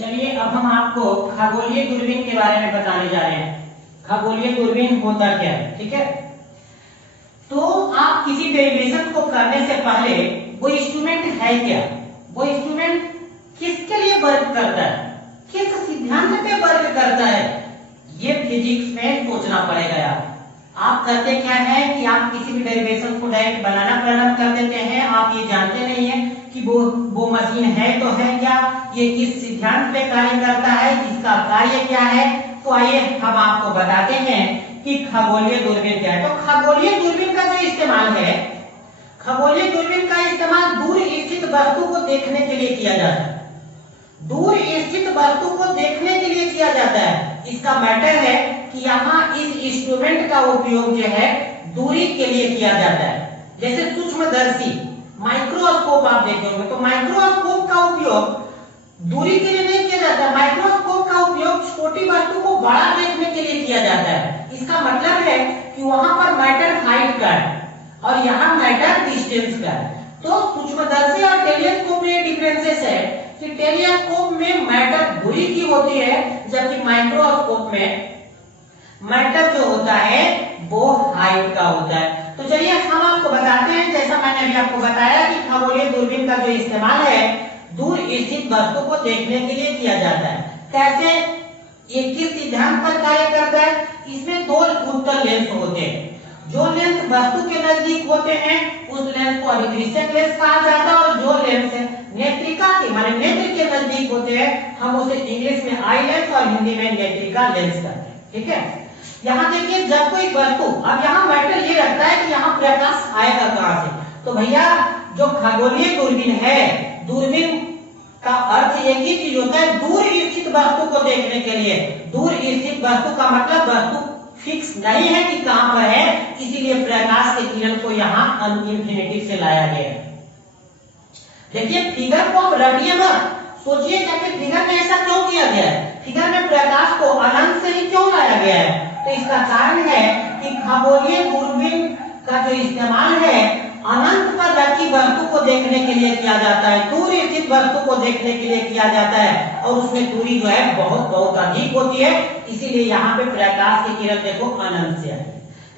चलिए अब हम आपको खगोलीय दूरबीन के बारे में बताने जा रहे हैं। खगोलीय दूरबीन होता क्या है, ठीक है। तो आप किसी डेरिवेशन को करने से पहले वो इंस्ट्रूमेंट है क्या, वो इंस्ट्रूमेंट किसके लिए वर्क करता है, किस सिद्धांत पे वर्क करता है, ये फिजिक्स में सोचना पड़ेगा यार। आप करते क्या है कि आप किसी भी डेरिवेशन को डायरेक्ट बनाना प्रारंभ कर देते हैं। आप ये जानते नहीं है कि वो मशीन है तो है क्या, ये किस सिद्धांत पे कार्य करता है, इसका कार्य क्या है। तो आइए हम आपको बताते हैं कि खगोलीय दूरबीन क्या है। तो खगोलीय दूरबीन का जो इस्तेमाल है, खगोलीय दूरबीन का इस्तेमाल दूर स्थित वस्तु को देखने के लिए किया जाता है। दूर स्थित वस्तु को देखने के लिए किया जाता है। इसका मैटर है कि यहाँ इस इंस्ट्रूमेंट का उपयोग जो है दूरी के लिए किया जाता है। जैसे सूक्ष्मदर्शी माइक्रोस्कोप आप देखे होंगे, तो माइक्रोस्कोप का उपयोग दूरी के लिए नहीं किया जाता है। माइक्रोस्कोप का उपयोग छोटी वस्तु को बड़ा देखने के लिए किया जाता है। इसका मतलब है कि वहां पर मैटर हाइट का है और यहाँ मैटर डिस्टेंस का है। तो सूक्ष्मदर्शी और टेलीस्कोप में डिफरेंसेस है कि टेलीस्कोप में मैटर दूरी की होती है, जबकि माइक्रोस्कोप में मैटर जो होता है वो हाइट का होता है। तो चलिए हम आपको बताते हैं, जैसा मैंने अभी आपको बताया कि खगोलीय दूरबीन का जो इस्तेमाल है दूर स्थित वस्तु को देखने के लिए किया जाता है। कैसे, ये किस सिद्धांत पर कार्य करता है। इसमें दो उत्तल लेंस होते हैं। जो लेंस वस्तु के नजदीक होते हैं उस लेंस को अधिदृश्यक लेंस कहा जाता है, और जो लेंस नेत्रिका के माने नेत्र के नजदीक होते हैं हम उसे इंग्लिश में आई लेंस और हिंदी में नेत्रिका लेंस कहते हैं, ठीक है। यहाँ देखिए, जब कोई वस्तु, अब यहाँ मैटर ये रखता है कि यहाँ प्रकाश आएगा कहाँ से। तो भैया जो खगोलीय दूरबीन है, दूरबीन का अर्थ एक ही चीज होता है, दूर स्थित वस्तु को देखने के लिए। दूर स्थित वस्तु का मतलब वस्तु फिक्स नहीं है कि कहां पर है, इसीलिए प्रकाश के किरण को यहाँ इन्फिनिटी से लाया गया है। देखिए फिगर को आप रटिए मत, सोचिए कि फिगर में ऐसा क्यों किया गया है। फिगर में प्रकाश को अनंत से ही क्यों लाया गया है। तो इसका कारण है कि खगोलीय दूरबीन का जो इस्तेमाल है अनंत पर रखी वस्तु को देखने के लिए किया जाता है, दूर स्थित वस्तु को देखने के लिए किया जाता है, और उसमें दूरी जो है बहुत बहुत अधिक होती है। इसीलिए यहाँ पे प्रकाश की किरण देखो अनंत से है।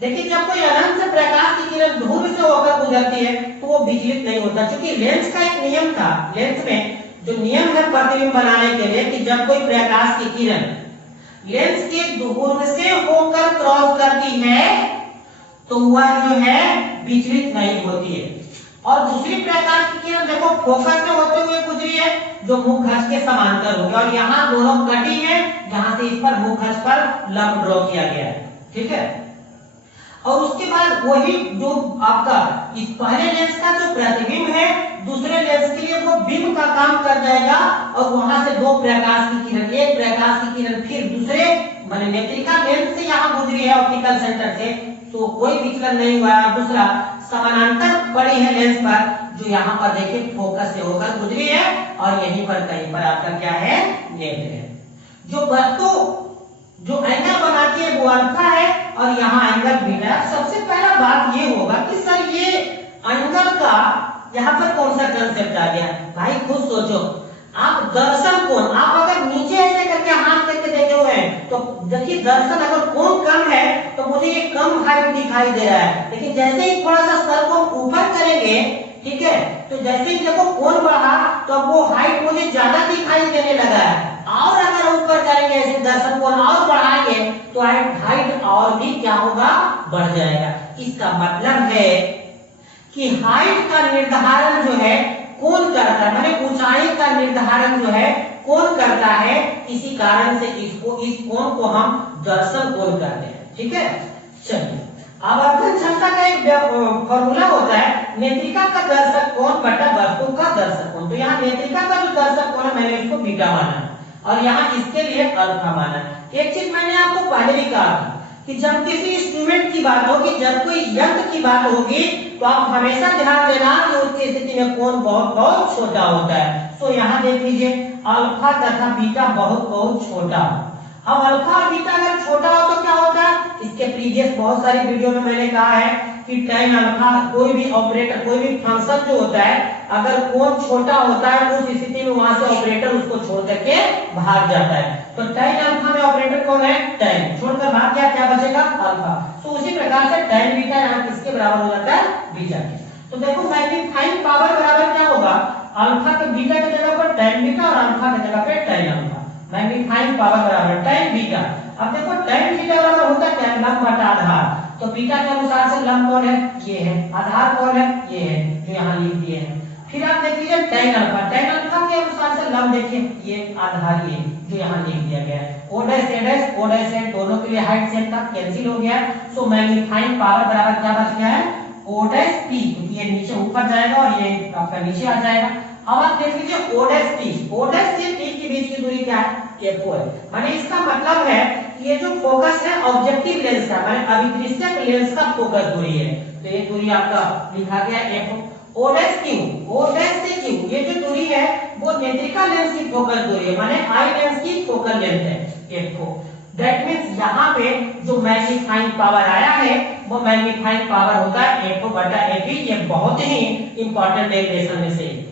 देखिए जब कोई अनंत से प्रकाश की किरण दूर से होकर गुजरती है तो वो विचलित नहीं होता, क्योंकि लेंस का एक नियम था। लेंस में जो नियम है प्रतिबिंब बनाने के लिए कि जब कोई प्रकाश की किरण लेंस के दूर से होकर क्रॉस करती है तो वह जो है विचलित नहीं होती है। और दूसरी प्रकार की किरण देखो फोकस से होते हुए गुजरी है जो मुखगज के समांतर होगी, और यहाँ दोनों कटी है जहां से इस पर मुखगज पर लंब ड्रॉ किया गया है, ठीक है। और उसके बाद वही जो आपका इस पहले लेंस का जो प्रतिबिंब है दूसरे लेंस के लिए वो बिंब का काम कर जाएगा, और वहां से दो प्रकाश की किरण, एक प्रकाश की किरण फिर दूसरे माने नेत्रिका लेंस से यहाँ गुजरी है ऑप्टिकल सेंटर से, तो कोई विचलन नहीं हुआ। दूसरा समानांतर पड़ी है लेंस पर जो यहाँ पर देखिए फोकस से होकर गुजरी है, और यहीं पर कहीं पर आपका क्या है, नेत्र है। जो वस्तु जो एंगल बनाती है वो अल्फा है और यहाँ एंगल बीटा। सबसे पहला बात ये होगा कि सर ये एंगल का यहाँ पर कौन सा कंसेप्ट आ गया। भाई खुद सोचो, आप दर्शन कोण, आप अगर नीचे ऐसे करके हाथ करके देखे हुए हैं तो देखिए दर्शन अगर कोण कम है तो मुझे ये कम हाइट दिखाई दे रहा है, लेकिन जैसे ही थोड़ा सा सर को ऊपर करेंगे, ठीक है, तो जैसे ही देखो कोण बढ़ा तो वो हाइट मुझे ज्यादा दिखाई देने लगा है। और अगर ऊपर करेंगे ऐसे दर्शन कोण और बढ़ाएंगे तो हाइट और भी क्या होगा, बढ़ जाएगा। इसका मतलब है कि हाइट का निर्धारण जो है कौन करता है, माने ऊंचाई का निर्धारण जो है कौन करता है। इसी कारण से इसको, इस कोण को हम दर्शन कोण कहते हैं, ठीक है। चलिए आवर्धन क्षमता का एक फॉर्मूला होता है नेत्रिका का दर्शक कोण बटा वस्तु का दर्शक कोण। तो यहाँ नेत्रिका का जो दर्शक कोण है मैंने इसको बीटा माना और यहाँ इसके लिए अल्फा माना। एक चीज मैंने आपको पहले भी कहा था कि जब किसी इंस्ट्रूमेंट की बात होगी, जब कोई यंत्र की बात होगी तो आप हमेशा ध्यान देना कि उसकी स्थिति में कोण बहुत बहुत छोटा होता है। तो यहाँ देख लीजिए अल्फा तथा बीटा बहुत बहुत छोटा। अब अल्फा और बीटा अगर छोटा हो तो क्या होता है, इसके प्रीवियस बहुत सारी वीडियो में मैंने कहा है कि tan अल्फा कोई भी ऑपरेटर कोई भी फंक्शन जो होता है अगर कोण छोटा होता है उस स्थिति में वहां से ऑपरेटर उसको छोड़ करके भाग जाता है। तो tan अल्फा में ऑपरेटर कौन है tan, छोड़कर भाग गया, क्या बचेगा अल्फा। तो उसी प्रकार से tan बीटा यहाँ किसके बराबर हो जाता है बीटा के। तो देखो मैग्नीफाइंग पावर बराबर क्या होगा अल्फा के बीटा की जगह पर tan बीटा और अल्फा की जगह पे tan अल्फा। मैग्नीफाइंग पावर बराबर tan बीटा। अब देखो tan बीटा बराबर होता क्या है लंब बटा आधार। तो बीटा के अनुसार से लंब कौन है ये है, आधार कौन है ये है जो यहाँ लिख दिए हैं। फिर आप देख लीजिए tan अल्फा के अनुसार से लंब देखिए ये आधार ये जो यहाँ लिख दिया गया है। o डैश a दोनों के लिए हाइट सेम था, कैंसिल हो गया। सो मैग्नीफाइंग पावर बराबर क्या बच गया है o डैश p, क्योंकि ये नीचे ऊपर जाएगा और ये आपका नीचे आ जाएगा। अब आप देख लीजिए o डैश p के बीच की दूरी क्या है f है। माने इसका मतलब है कि ये जो फोकस है ऑब्जेक्टिव लेंस का माने अभिदृश्यक लेंस का फोकस दूरी है। तो ये दूरी आपका लिखा गया f। o डैश से q ये जो दूरी है वो नेत्रिका लेंस की फोकस दूरी है, माने आई लेंस की फोकल लेंथ है f। दैट मींस यहाँ पे जो मैग्नीफाइंग पावर आया है वो मैग्नीफाइंग पावर होता है f बटा f। ये बहुत ही इंपॉर्टेंट डेरिवेशन में से एक है।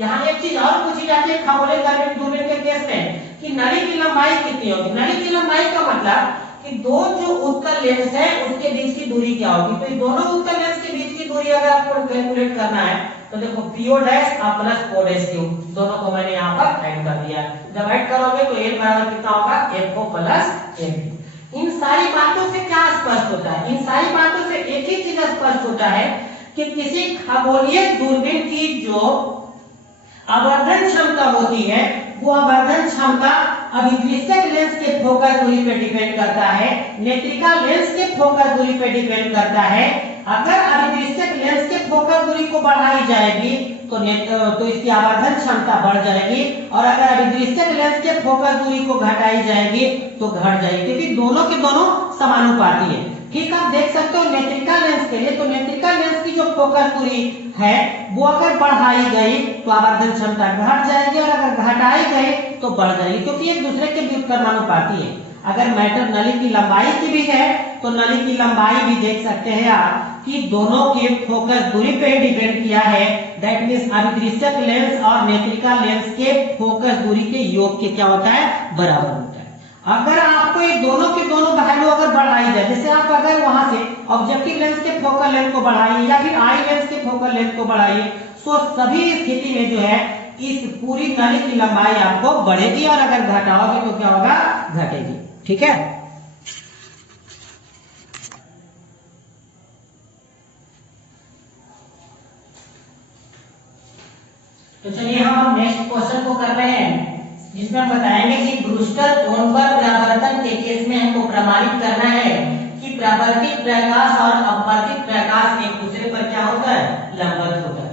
यहाँ एक चीज और पूछी जाती है खगोलीय दूरबीन के केस में कि नली की लंबाई कितनी होगी। नली की लंबाई का मतलब कि दो जो उत्तल लेंस है उसके बीच की दूरी क्या होगी। तो दोनों उत्तल लेंस के बीच की दूरी अगर आपको कैलकुलेट करना है तो देखो PO dash plus O dash Q दोनों को मैंने यहाँ पर ऐड कर दिया है। जब ऐड करोगे तो L बराबर कितना होगा FO प्लस FB। इन सारी बातों से क्या स्पष्ट होता है, इन सारी बातों से एक ही चीज स्पष्ट होता है कि किसी खगोलीय दूरबीन की जो आवर्धन क्षमता होती है वो आवर्धन क्षमता अभिदृश्यक लेंस के फोकस दूरी पे डिपेंड करता है, नेत्रिका लेंस के फोकस दूरी पे डिपेंड करता है। अगर अभिदृश्यक लेंस के फोकस दूरी को बढ़ाई जाएगी तो इसकी आवर्धन क्षमता बढ़ जाएगी और अगर अभिदृश्यक लेंस के फोकस दूरी को घटाई जाएगी तो घट जाएगी, क्योंकि दोनों के दोनों समानुपाती है। ठीक आप देख सकते हो नेत्रिका लेंस के लिए तो नेत्रिका लेंस की जो फोकस दूरी है वो अगर बढ़ाई गई तो आवर्धन क्षमता घट जाएगी और अगर घटाई गई तो बढ़ जाएगी, क्योंकि एक दूसरे के व्युत्क्रमानुपाती है। अगर मैटर नली की लंबाई की भी है तो नली की लंबाई भी देख सकते हैं आप कि दोनों के फोकस दूरी पे डिपेंड किया है। दैट मींस अभिदृश्यक लेंस और नेत्रिका लेंस के फोकस दूरी के योग के क्या होता है बराबर होता है। अगर आपको ये दोनों के दोनों वैल्यू अगर बढ़ाई जाए, जैसे आप अगर वहां से ऑब्जेक्टिव लेंस के फोकल लेंथ को बढ़ाइए या फिर आई लेंस के फोकल लेंथ को बढ़ाइए तो सभी स्थिति में जो है इस पूरी नली की लंबाई आपको बढ़ेगी और अगर घटाओगे तो क्या होगा घटेगी। ठीक है। तो चलिए हम नेक्स्ट क्वेश्चन को कर रहे हैं जिसमें हम बताएंगे कि ब्रूस्टर कोण पर परावर्तन के केस में हमको प्रमाणित करना है कि परावर्तित प्रकाश और अपवर्तित प्रकाश एक दूसरे पर क्या होता है लंबवत होता है।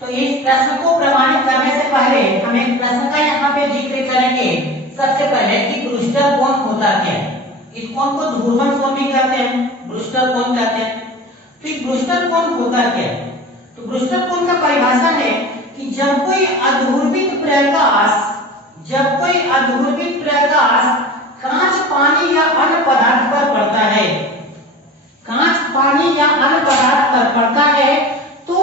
तो इस प्रश्न को प्रमाणित करने से पहले हम एक प्रश्न का यहाँ पे जिक्र करेंगे। सबसे पहले कि ब्रूस्टर कोण होता क्या है। इस कोण को ध्रुवण कोण भी कहते हैं, ब्रूस्टर कोण कहते हैं। फिर ब्रूस्टर कोण होता क्या है। तो ब्रूस्टर कोण का परिभाषा है कि जब कोई अध्रुवित प्रकाश कांच पानी या अन्य पदार्थ पर पड़ता है, कांच पानी या अन्य पदार्थ पर पड़ता है तो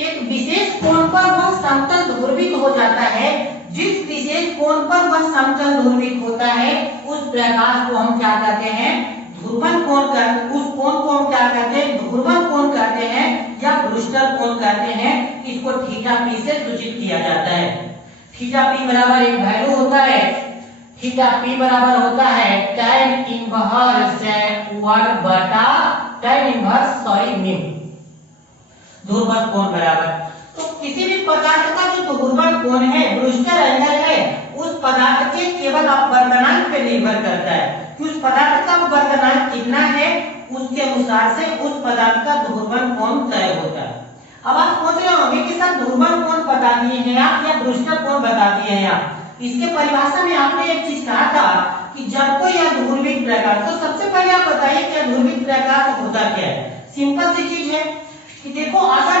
एक विशेष कोण पर वह समतल ध्रुवित हो जाता है। जिस विशेष कोण पर वह समतल ध्रुवित होता है उस प्रकाश को हम क्या कहते हैं ध्रुवण कोण कहते हैं। उस कोण को हम क्या कहते हैं ध्रुवण कोण कहते हैं या ब्रूस्टर कोण कहते हैं। इसको थीटा पी से सूचित किया जाता है। थीटा पी बराबर एक वैल्यू होता है, थीटा पी बराबर होता है tan इनवर्स वर्ग बटा tan इनवर्स न्यू ध्रुवण कोण बराबर। तो किसी भी पदार्थ का जो ध्रुवण कोण है ब्रूस्टर एंगल है उस पदार्थ के केवल अपवर्तनांक पे निर्भर करता है कि उस पदार्थ का अपवर्तनांक कितना है, उसके अनुसार से उस पदार्थ का ध्रुवण कोण तय होता है। अब आप सोच रहे होंगे कि सर ध्रुवण कोण बता दिए हैं आप या ब्रूस्टर कोण बता दिए हैं आप। इसके परिभाषा में आपने एक चीज कहा था कि जब कोई अध्रुवित प्रकाश, तो सबसे पहले आप बताइए कि अध्रुवित प्रकाश होता क्या है। सिंपल सी चीज है कि देखो अगर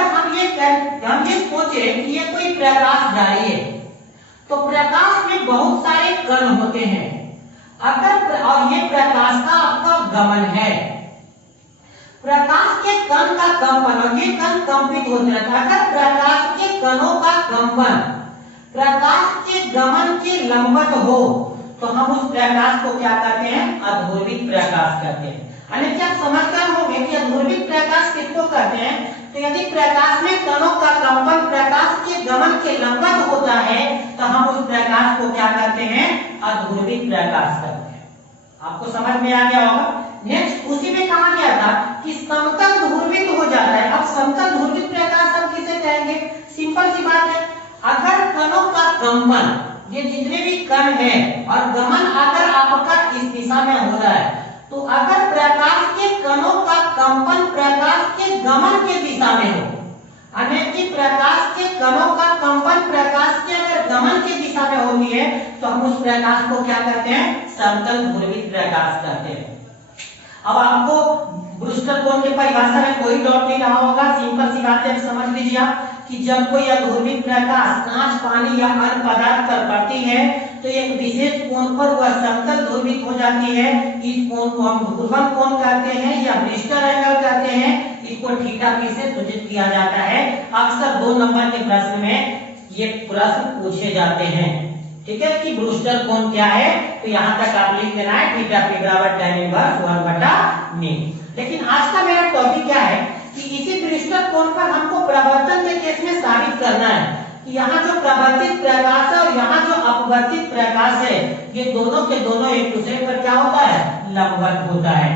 हम ये सोचे कि ये कोई प्रकाश जारी है तो प्रकाश में बहुत सारे कण होते हैं। अगर और ये प्रकाश का आपका गमन है प्रकाश के कण का कंपन, और ये कण कंपित होते रहता है। अगर प्रकाश के कणों का कंपन प्रकाश के गमन के लंबवत हो तो हम उस प्रकाश को क्या कहते हैं? अधोर्वित प्रकाश कहते हैं। अन्यथा आप समझ गए होंगे कि अधोर्वित प्रकाश किसको कहते हैं। तो यदि प्रकाश में कणों का कंपन प्रकाश के गमन के लंबवत होता है तो हम उस प्रकाश को क्या कहते हैं? अधोर्वित प्रकाश कहते हैं। आपको समझ में आ गया होगा। नेक्स्ट उसी में कहा गया था कि समतल ध्रुवित हो जाता है। अब समतल ध्रुवित प्रकाश हम किसे कहेंगे? सिंपल सी बात है, अगर कणों का कंपन, ये जितने भी कण हैं और गमन अगर आपका इस दिशा में हो रहा है, तो अगर प्रकाश के कणों का कंपन प्रकाश के गमन के दिशा में हो, कि प्रकाश के कणों का कंपन प्रकाश के अगर गमन की दिशा में होती है तो हम उस प्रकाश को क्या कहते हैं? समतल ध्रुवित प्रकाश कहते हैं। अब आपको ब्रूस्टर कोण की परिभाषा में कोई डाउट नहीं रहा होगा। सिंपल सी बात है, समझ लीजिए आप कि जब कोई अध्रुवित प्रकाश कांच, पानी या अन्य पदार्थ पर पड़ती है तो एक विशेष कोण पर वह समतल ध्रुवित हो जाती है। इस कोण को हम ध्रुवण कोण कहते हैं या ब्रूस्टर एंगल कहते हैं। इसको थीटा पी से सूचित किया जाता है। अक्सर 2 नंबर के प्रश्न में ये प्रश्न पूछे जाते हैं। ठीक है, कि ब्रूस्टर कोण क्या है? तो यहाँ तक आप लिख देना है थीटा पी बराबर tan इनवर्स 1/μ। लेकिन आज का मेरा टॉपिक क्या है कि इसी ब्रूस्टर कोण पर हमको प्रवर्तन के केस में साबित करना है कि यहाँ जो प्रवर्तित प्रकाश है और यहाँ जो अपवर्तित प्रकाश है, ये दोनों के दोनों एक दूसरे पर क्या होता है? लंबवत होता है।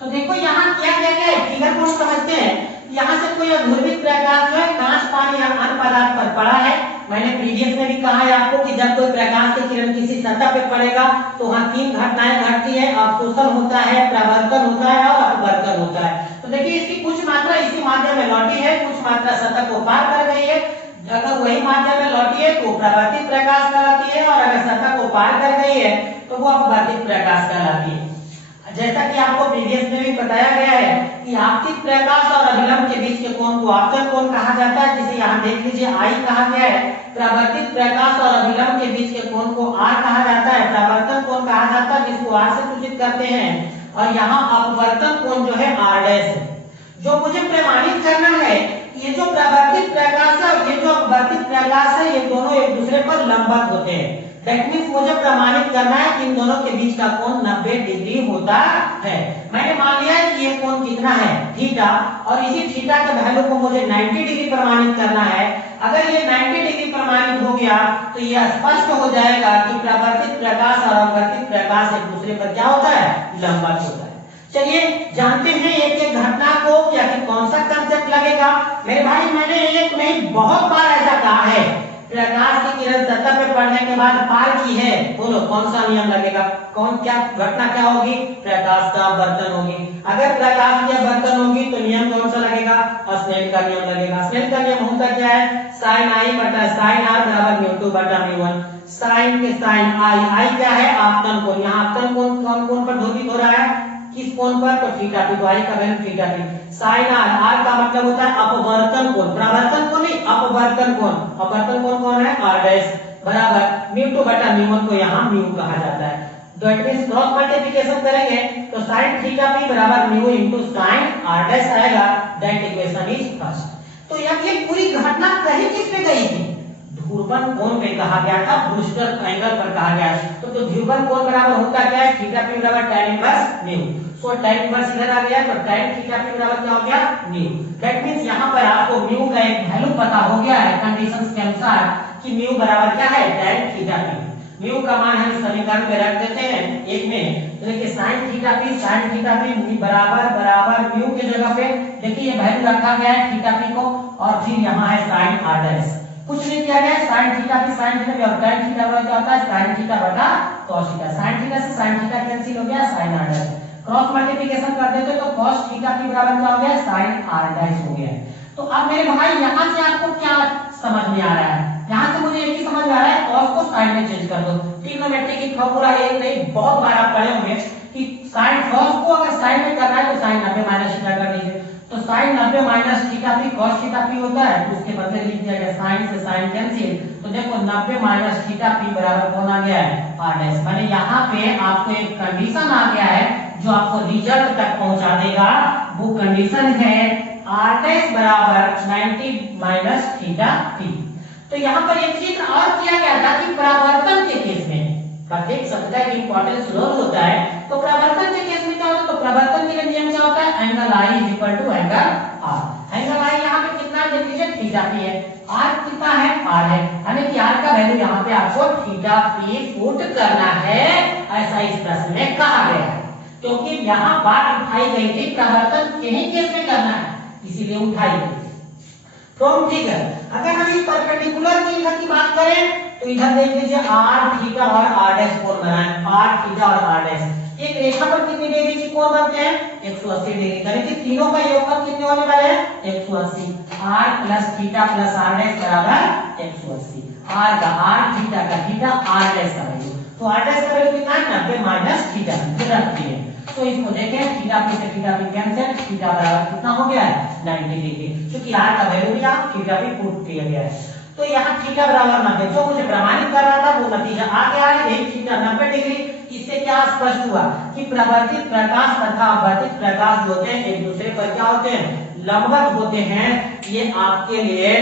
तो देखो यहाँ क्या क्या क्या है, फिगर को समझते हैं। यहाँ से कोई अध्रुवित प्रकाश जो है कांच, पानी या अन्य पदार्थ पर पड़ा है। मैंने प्रीवियस में भी कहा है आपको कि जब कोई प्रकाश की किरण किसी सतह पे पड़ेगा तो वहाँ 3 घटनाएं घटती है, अवशोषण होता है, प्रवर्तन होता है और अपवर्तन होता है। तो देखिए इसकी कुछ मात्रा इसी माध्यम में लौटी है, कुछ मात्रा सतह को पार कर गई है। अगर वही माध्यम में लौटी है तो प्रवर्तित प्रकाश कहलाती है, और अगर सतह को पार कर गई है तो वो अपवर्तित प्रकाश कहलाती है। जैसा कि आपको प्रीवियस में भी बताया गया है कि आपतित प्रकाश और अभिलंब के बीच के कोण को आपतन कोण कहा जाता है, जिसे यहाँ देख लीजिए I कहा गया है। प्रवर्तित प्रकाश और अभिलंब के बीच के कोण को R कहा जाता है, प्रवर्तन कोण कहा जाता है जिसको R से सूचित करते हैं। और यहाँ अपवर्तन कोण जो है R डैश है। जो मुझे प्रमाणित करना है ये जो प्रवर्तित प्रकाश है और ये जो अपवर्तित प्रकाश है, ये दोनों एक दूसरे पर लंबवत होते हैं। दैट मींस मुझे प्रमाणित करना है कि इन दोनों के बीच का कोण 90 डिग्री होता है। मैंने मान लिया है कि ये कोण कितना है? थीटा, और इसी थीटा के वैल्यू को मुझे 90 डिग्री प्रमाणित करना है। अगर ये 90 डिग्री प्रमाणित हो गया तो ये स्पष्ट हो जाएगा कि प्रवर्तित प्रकाश और अपवर्तित प्रकाश एक दूसरे पर क्या होता है? लंबवत होता है। चलिए जानते हैं एक एक घटना को कि आखिर कौन सा कंसेप्ट लगेगा। मेरे भाई मैंने एक नहीं बहुत बार ऐसा कहा है, प्रकाश की किरण सतह पे पड़ने के बाद पार की है, बोलो कौन सा नियम लगेगा? कौन क्या घटना क्या होगी? प्रकाश का अपवर्तन होगी। अगर प्रकाश की अपवर्तन होगी तो नियम कौन सा लगेगा? स्नेल का नियम लगेगा। स्नेल का नियम होता क्या है? sin I बटा sin R बराबर µ2 बटा µ1। sin के sin I क्या है? आपतन कोण। यहाँ आपतन कोण कौन कोण पर ध्रुवित हो रहा है? किस कोण पर? तो थीटा पी। तो I का value theta P. sin R का मतलब होता है अपवर्तन कोण, प्रवर्तन कोण नहीं, अपवर्तन कोण। अपवर्तन कोण कौन है? R डैश बराबर µ2 बटा µ1 को यहाँ µ कहा जाता है। दैट मींस क्रॉस मल्टीप्लिकेशन करेंगे तो sin थीटा पी बराबर µ इनटू sin R डैश आएगा। That equation is first. तो ये पूरी घटना कहीं किस पे गई थी? ध्रुवण कोण पे कहा गया था, ब्रूस्टर एंगल पर कहा गया। तो ध्रुवण कोण बराबर होता क्या है? थीटा पी बराबर tan इनवर्स µ। सो tan इनवर्स इधर आ गया तो tan थीटा पी बराबर क्या हो गया? µ। दैट मींस यहाँ पर आपको µ का एक वैल्यू पता हो गया है कंडीशंस के अनुसार कि µ बराबर क्या है? tan theta P. µ का मान हम समीकरण में रख देते हैं एक में। तो देखिए sin थीटा पी बराबर µ के जगह पे देखिए ये वैल्यू रखा गया है थीटा पी को, और फिर यहाँ है sin R डैश। कुछ नहीं किया गया, sin थीटा पी और tan थीटा बराबर क्या होता है? sin थीटा बटा cos थीटा। sin थीटा से sin थीटा कैंसिल हो गया, sin R dash. Cross multiplication कर देते तो cos थीटा पी बराबर क्या हो गया? sin R डैश हो गया। तो अब मेरे भाई यहाँ से आपको क्या समझ में आ रहा है? यहाँ से मुझे एक ही समझ में आ रहा है, cos को sin में चेंज कर दो। ट्रिग्नोमेट्री की फॉर्मूला एक नहीं बहुत बार आप पढ़े होंगे कि sin cos को अगर sin में करना है तो sin 90 माइनस थीटा कर दीजिए। तो साइन 90 माइनस थीटा पी कॉस थीटा पी होता है, तो उसके बदले लिख दिया गया साइन से साइन कैंसिल। तो देखो 90 माइनस थीटा पी बराबर कौन आ गया है, आर डैश। माने यहाँ पे आपको एक कंडीशन आ गया है जो आपको रिजल्ट तक पहुंचा देगा। वो कंडीशन है आर डैश बराबर 90 माइनस थीटा पी। तो यहाँ पर एक चीज और किया गया था कि परावर्तन के केस में प्रत्येक शब्द का इंपॉर्टेंस रोल होता है। तो परावर्तन के केस में क्या होता है, तो परावर्तन के लिए नियम क्या होता है, angle I is equal to angle R. Angle I यहाँ पे कितना देख लीजिए थीटा पी है, आर कितना है आर है, यानी कि आर का वैल्यू यहाँ पे आपको थीटा पी पुट करना है, ऐसा इस प्रश्न में कहा गया है। क्योंकि यहाँ बात उठाई गई थी परावर्तन के ही केस में करना है, इसीलिए उठाई गई। फ्रॉम फिगर अगर हम इस परपेंडिकुलर की इधर की बात करें तो इधर देख लीजिए आर थीटा और आर डैश कोण बनाए, आर थीटा और आर डैश। एक रेखा पर कितनी डिग्री की कोण बनते हैं, 180 डिग्री। यानी कि तीनों का योगफल कितने होने वाले हैं, 180। R plus theta plus r dash बराबर 180। आर का आर, थीटा का थीटा, आर डैश का वैल्यू, तो आर डैश का वैल्यू कितना है 90 माइनस थीटा रखती है। तो इसको देखें थीटा पी से थीटा पी कैंसिल, थीटा बराबर कितना हो गया है 90 डिग्री, क्योंकि आर का वैल्यू भी यहाँ थीटा पी पुट किया गया है। तो यहाँ थीटा बराबर 90, जो मुझे प्रमाणित कर रहा था वो नतीजा आ गया है, एक थीटा 90 डिग्री। इससे क्या स्पष्ट हुआ कि प्रवर्तित प्रकाश तथा अपवर्तित प्रकाश जो होते हैं एक दूसरे पर क्या होते हैं, लंबवत होते हैं। ये आपके लिए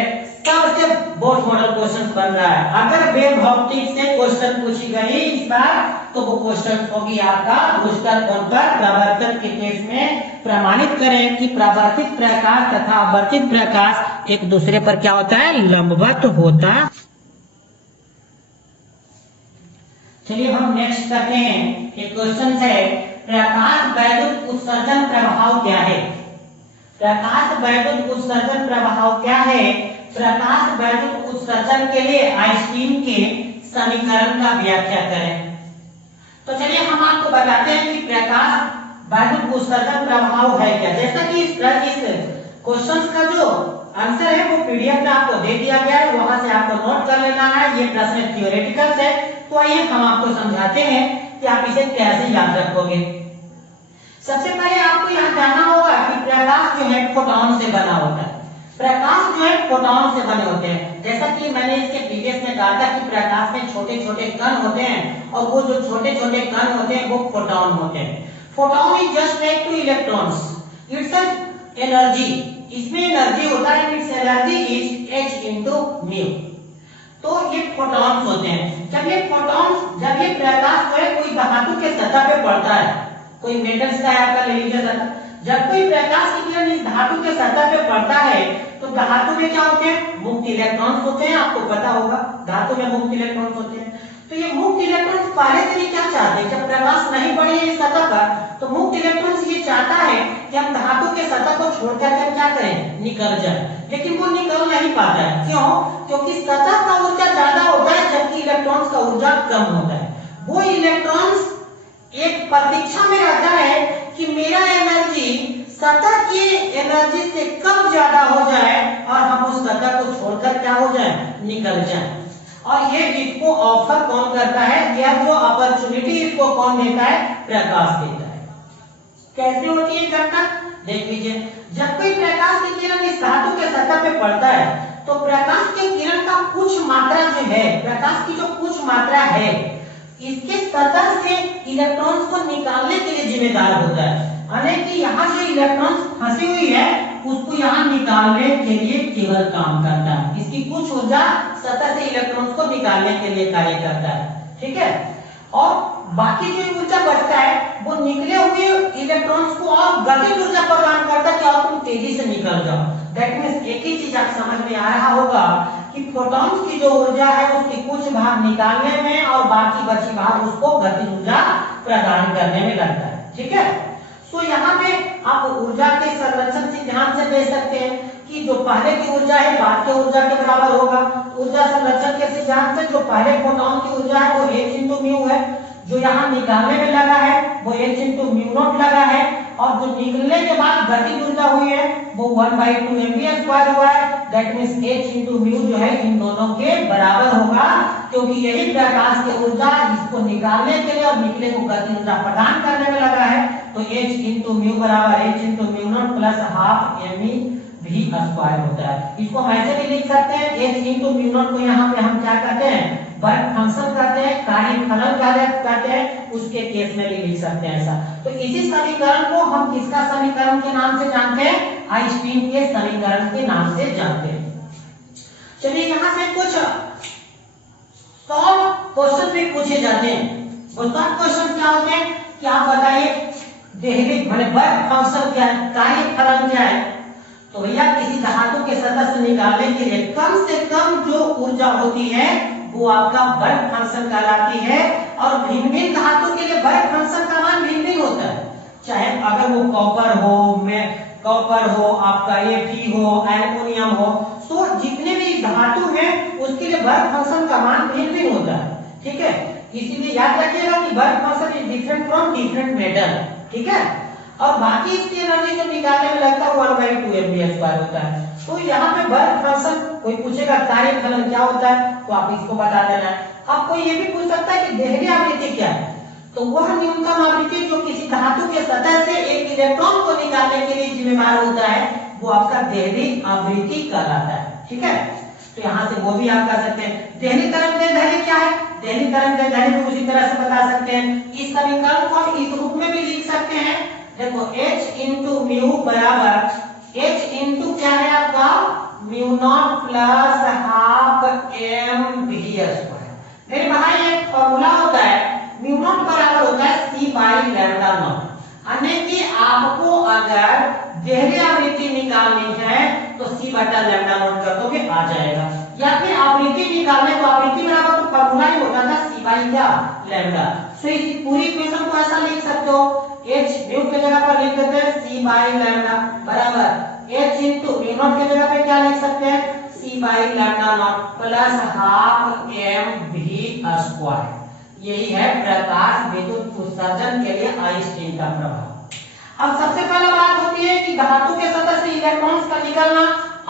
सबसे बोर्ड मॉडल क्वेश्चन बन रहा है। अगर वेव ऑप्टिक्स से क्वेश्चन पूछी गई इस बार तो वो क्वेश्चन होगी आपका रूस्टर कोण पर परावर्तन के केस में प्रमाणित करें कि परावर्तित प्रकाश तथा अपवर्तित प्रकाश एक दूसरे पर क्या होता है, लंबवत होता। चलिए हम नेक्स्ट करते हैं। एक क्वेश्चन है प्रकाश वैद्युत उत्सर्जन प्रभाव क्या है। प्रकाश वैद्युत उत्सर्जन प्रभाव क्या है। प्रकाश वैद्युत उत्सर्जन के लिए आइंस्टीन के समीकरण का व्याख्या करें। तो चलिए हम आपको बताते हैं कि प्रकाश वैद्युत उत्सर्जन प्रभाव है क्या। जैसा कि इस क्वेश्चन का जो आंसर है वो पीडीएफ में आपको दे दिया गया है, वहां से आपको नोट कर लेना है। ये प्रश्न थ्योरेटिकल है, तो आइए हम आपको समझाते हैं कि आप इसे कैसे याद रखोगे। सबसे पहले आपको यह जानना होगा कि प्रकाश जो है फोटॉन से बना होता है। प्रकाश जो है फोटॉन से बने होते हैं। जैसा कि मैंने इसके प्रीवियस में कहा था कि प्रकाश में छोटे छोटे कण होते हैं और वो जो छोटे छोटे कण होते हैं वो फोटॉन होते हैं। Photon is just like two electrons, it's an energy. इसमें एनर्जी होता है, it's energy is h into mu। तो ये फोटॉन्स होते हैं। जब ये प्रकाश जो है कोई धातु के सतह पे पड़ता है, कोई मेटल्स का आपका ले लीजिए सतह, जब कोई प्रकाश की किरण इस धातु के सतह पे पड़ता है तो धातु में क्या होते हैं, मुक्त इलेक्ट्रॉन्स होते हैं। आपको पता होगा धातु में मुक्त इलेक्ट्रॉन्स होते हैं। तो ये मुक्त इलेक्ट्रॉन्स पहले से ही क्या चाहते हैं, जब प्रकाश नहीं पड़ी है इस सतह पर तो मुक्त इलेक्ट्रॉन्स ये चाहता है कि हम धातु के सतह को छोड़कर के क्या करें, निकल जाए। लेकिन वो निकल नहीं पाता है, क्यों? क्योंकि सतह का ऊर्जा ज्यादा होता है जबकि इलेक्ट्रॉन्स का ऊर्जा कम होता है। वो इलेक्ट्रॉन्स एक प्रतीक्षा में रहता है कि मेरा एनर्जी सतह की एनर्जी से कम ज्यादा हो जाए और हम उस सतह को छोड़कर क्या हो जाए, निकल जाए। और ये इसको ऑफर कौन करता है, यह जो अपॉर्चुनिटी इसको कौन देता है, प्रकाश देता है। कैसे होती है घटना, देख लीजिए। जब कोई प्रकाश की किरण इस धातु के सतह पे पड़ता है तो प्रकाश की किरण का कुछ मात्रा जो है, प्रकाश की जो कुछ मात्रा है इसके सतह से इलेक्ट्रॉन्स को निकालने के लिए जिम्मेदार होता है। यानी कि यहाँ जो इलेक्ट्रॉन्स फंसी हुई है उसको यहाँ निकालने के लिए केवल काम करता है। इसकी कुछ ऊर्जा सतह से इलेक्ट्रॉन्स को निकालने के लिए कार्य करता है, ठीक है। और बाकी जो ऊर्जा बचता है वो निकले हुए इलेक्ट्रॉन्स को और गतिज ऊर्जा प्रदान करता है कि और तुम तेजी से निकल जाओ। दैट मींस एक ही चीज आप समझ में आ रहा होगा कि फोटॉन्स की जो ऊर्जा है उसकी कुछ भाग निकालने में और बाकी बची भाग उसको गतिज ऊर्जा प्रदान करने में लगता है, ठीक है। तो यहाँ पे आप ऊर्जा के संरक्षण सिद्धांत से देख सकते हैं कि जो पहले की ऊर्जा है बाद के ऊर्जा के बराबर होगा। ऊर्जा संरक्षण के सिद्धांत से जो पहले फोटॉन की ऊर्जा है वो h into mu है, जो यहाँ निकालने में लगा है वो h into mu नॉट लगा है, और जो निकलने के बाद गतिज ऊर्जा हुई है वो 1/2 mv² हुआ है। That means h into mu जो है इन दोनों के बराबर होगा, क्योंकि यही प्रकाश की ऊर्जा इसको निकालने के लिए और निकले को गतिज ऊर्जा प्रदान करने में लगा है। तो h into mu बराबर h into mu naught naught plus half m e भी स्क्वायर होता है। इसको हम ऐसे भी लिख सकते हैं h इंटू म्यू नॉट को यहाँ पे हम क्या कहते हैं, वर्क फंक्शन कहते हैं, कार्यफलन कहते हैं, उसके केस में भी लिख सकते हैं ऐसा। तो इसी समीकरण को हम किसका समीकरण के नाम से जानते हैं, आइंस्टीन के समीकरण के नाम से जानते हैं। चलिए यहाँ से कुछ सॉल्व क्वेश्चन भी पूछे जाते हैं। वो सॉल्व क्वेश्चन क्या होते हैं कि आप बताइए देहली माने वर्क फंक्शन क्या है, कार्यफलन क्या है। तो भैया किसी धातु के सतह निकालने के लिए कम से कम जो ऊर्जा होती है वो आपका वर्क फंक्शन कहलाती है। और भिन्न भिन्न धातु के लिए वर्क फंक्शन का मान भिन्न भिन्न होता है, चाहे अगर वो कॉपर हो आपका Fe हो, एल्युमिनियम हो, तो जितने भी धातु हैं उसके लिए वर्क फंक्शन का मान भिन्न भिन्न होता है, ठीक है। इसीलिए याद रखिएगा कि work function is different from different metal, ठीक है। और बाकी इसकी एनर्जी जो निकालने में लगता है 1/2 mv² होता है। तो यहाँ पे वर्क फंक्शन कोई पूछेगा कार्यफलन क्या होता है तो आप इसको बता देना है। अब कोई ये भी पूछ सकता है कि देहली आवृत्ति क्या है, तो वह न्यूनतम आवृत्ति जो किसी धातु के सतह से एक इलेक्ट्रॉन को निकालने के लिए जिम्मेदार होता है वो आपका देहली आवृत्ति कहलाता है, ठीक है। तो यहाँ से वो भी आप कह सकते हैं। देहली तरंग दैर्घ्य क्या है, देहली तरंग दैर्घ्य को उसी तरह से बता सकते हैं। इस समीकरण को हम इस रूप में भी लिख सकते हैं, देखो h इंटू म्यू बराबर h इंटू क्या है आपका mu naught plus half m v square. मेरे भाई एक फॉर्मूला होता है, म्यू नॉट बराबर होता है c बाई लैम्डा नॉट। यानी कि आपको अगर देहली आवृत्ति निकालनी है तो c बटा लैम्डा नॉट कर दोगे आ जाएगा, या फिर आवृत्ति निकालने को आवृत्ति बराबर तो फॉर्मूला ही होता था c बाई क्या लैम्डा। सो इस पूरी इक्वेशन को ऐसा लिख सकते हो, h म्यू के जगह पर लिख देते हैं c बाई लैम्डा बराबर h इंटू म्यू नॉट के जगह पे क्या लिख सकते हैं c by lambda naught plus half m v square. यही है प्रकाश विद्युत उत्सर्जन के लिए आइंस्टीन का प्रभाव। अब सबसे पहले बात होती है कि धातु के सतह से इलेक्ट्रॉन्स का निकलना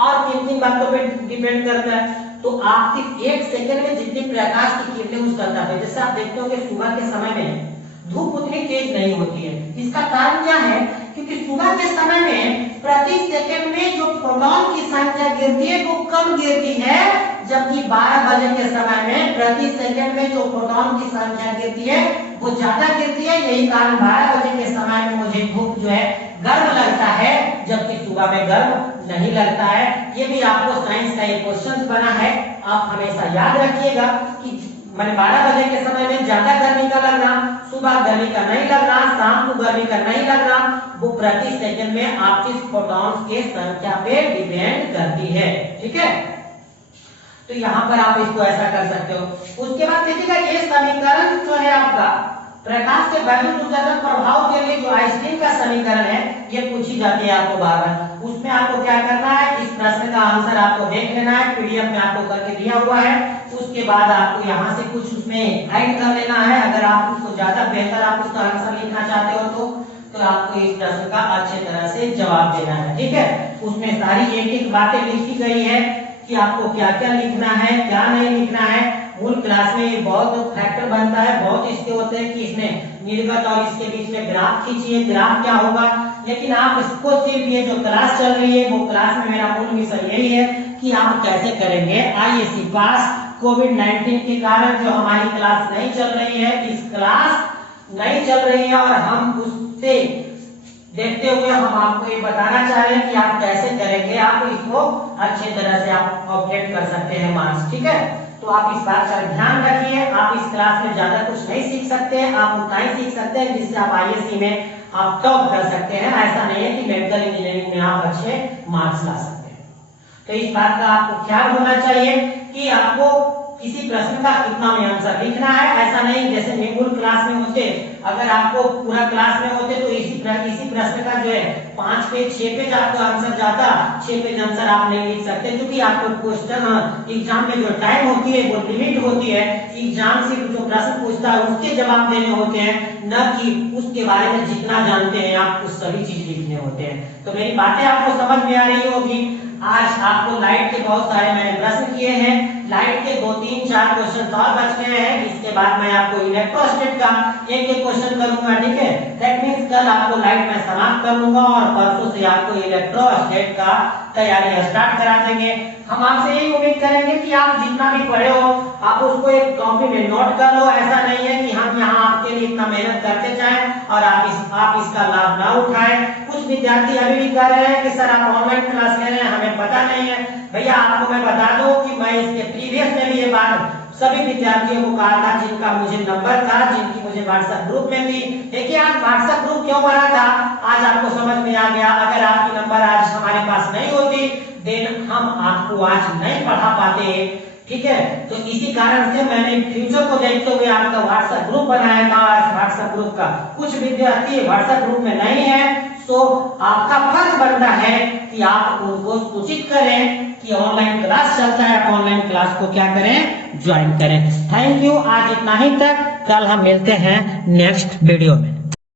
और किन बातों पे डिपेंड करता है। तो आप सिर्फ 1 सेकंड में जितनी प्रकाश की किरणें उस सतह पे, जैसे आप देखते हो कि सुबह के समय में धूप उतनी तेज नहीं होती है। इसका कारण क्या है, क्योंकि सुबह के समय में प्रति सेकंड में जो फोटॉन की संख्या गिरती है वो कम गिरती है, जबकि 12 बजे के समय में प्रति सेकंड में जो फोटॉन की संख्या गिरती है वो ज्यादा गिरती है। यही कारण 12 बजे के समय में मुझे धूप जो है गर्म लगता है, जबकि सुबह में गर्म नहीं लगता है। ये भी आपको साइंस का एक क्वेश्चन बना है, आप हमेशा याद रखिएगा कि मैंने 12 बजे के समय में ज्यादा गर्मी का लगना, सुबह गर्मी का नहीं लगना, शाम को गर्मी का नहीं लगना, वो प्रति सेकंड में आपकी फोटॉन्स के संख्या पे डिपेंड करती है, ठीक है। तो यहाँ पर आप इसको ऐसा कर सकते हो। उसके बाद देखिएगा ये समीकरण जो है आपका प्रकाश के वैद्युत उत्सर्जन प्रभाव के लिए जो आइंस्टीन का समीकरण है ये पूछी जाती है आपको बार-बार। उसमें आपको क्या करना है, इस प्रश्न का आंसर आपको देख लेना है, पीडीएफ में आपको करके दिया हुआ है। उसके बाद आपको यहाँ से कुछ उसमें ऐड कर लेना है। अगर आप उसको ज्यादा बेहतर आप उसका आंसर लिखना चाहते हो तो आपको इस प्रश्न का अच्छे तरह से जवाब देना है, ठीक है। उसमें सारी एक-एक बातें लिखी गई है कि आपको क्या-क्या लिखना है, क्या नहीं लिखना है। मूल क्लास में ये बहुत फैक्टर बनता है, बहुत इसके होते हैं कि इसमें निर्गत और इसके बीच में ग्राफ खींचिए, ग्राफ क्या होगा। लेकिन आप इसको सिर्फ ये जो क्लास चल रही है वो क्लास में मेरा मूल विषय यही है कि आप कैसे करेंगे आईएससी पास। कोविड-19 के कारण जो हमारी क्लास नहीं चल रही है, इस क्लास नहीं चल रही है और हम उससे देखते हुए हम आपको ये बताना चाह रहे हैं कि आप कैसे करेंगे, आप इसको अच्छे तरह से आप ऑपरेट कर सकते हैं मार्क्स, ठीक है। तो आप इस बात का ध्यान रखिए। आप इस क्लास में ज्यादा कुछ नहीं सीख सकते हैं, आप उतना ही सीख सकते हैं जिससे आप आईएससी में आप टॉप कर सकते हैं। ऐसा नहीं है कि मेडिकल इंजीनियरिंग में आप अच्छे मार्क्स ला सकते हैं। तो इस बात का आपको ख्याल होना चाहिए कि आपको किसी प्रश्न का कितना में आंसर लिखना है। ऐसा नहीं जैसे मूल क्लास में होते, अगर आपको पूरा क्लास में होते तो इसी प्रश्न का जो है 5 पेज 6 पेज आपका आंसर जाता, 6 पेज आंसर आप नहीं लिख सकते, क्योंकि आपको क्वेश्चन एग्जाम में जो टाइम होती है वो लिमिट होती है। एग्जाम सिर्फ जो प्रश्न पूछता है उसके जवाब देने होते हैं, न कि उसके बारे में जितना जानते हैं आप उस सभी चीज लिखने होते हैं। तो मेरी बातें आपको समझ में आ रही होगी। आज आपको लाइट के बहुत सारे मैंने प्रश्न किए हैं, लाइट के 2 3 4 क्वेश्चन और बच गए हैं। इसके बाद मैं आपको इलेक्ट्रोस्टैटिक का एक एक क्वेश्चन करूंगा, ठीक है। दैट मींस कल आपको लाइट में समाप्त करूंगा और परसों से आपको इलेक्ट्रोस्टैटिक का तैयारी स्टार्ट करा देंगे। हम आपसे यही उम्मीद करेंगे कि आप जितना भी पढ़े हो आप उसको एक कॉपी में नोट कर लो। ऐसा नहीं है कि हम यहाँ आपके लिए इतना मेहनत करते जाएं और आप इसका लाभ ना उठाएं। कुछ विद्यार्थी अभी भी कह रहे हैं कि सर आप ऑनलाइन क्लास ले रहे हैं, हमें पता नहीं है। भैया आपको मैं बता दूं कि मैं इसके प्रीवियस में भी ये बात सभी विद्यार्थियों को कहा था जिनका मुझे नंबर था, जिनकी मुझे व्हाट्सएप ग्रुप में थी। देखिए आज व्हाट्सएप ग्रुप क्यों बना था, आज आपको समझ में आ गया। अगर आपकी नंबर आज हमारे पास नहीं होती देन हम आपको आज नहीं पढ़ा पाते, ठीक है। तो इसी कारण से मैंने फ्यूचर को देखते हुए आपका व्हाट्सएप ग्रुप बनाया था। व्हाट्सएप ग्रुप का कुछ विद्यार्थी व्हाट्सएप ग्रुप में नहीं है, तो आपका फर्ज बनता है कि आप उनको सूचित करें कि ऑनलाइन क्लास चलता है, आप ऑनलाइन क्लास को क्या करें, ज्वाइन करें। थैंक यू, आज इतना ही तक। कल हम मिलते हैं नेक्स्ट वीडियो में।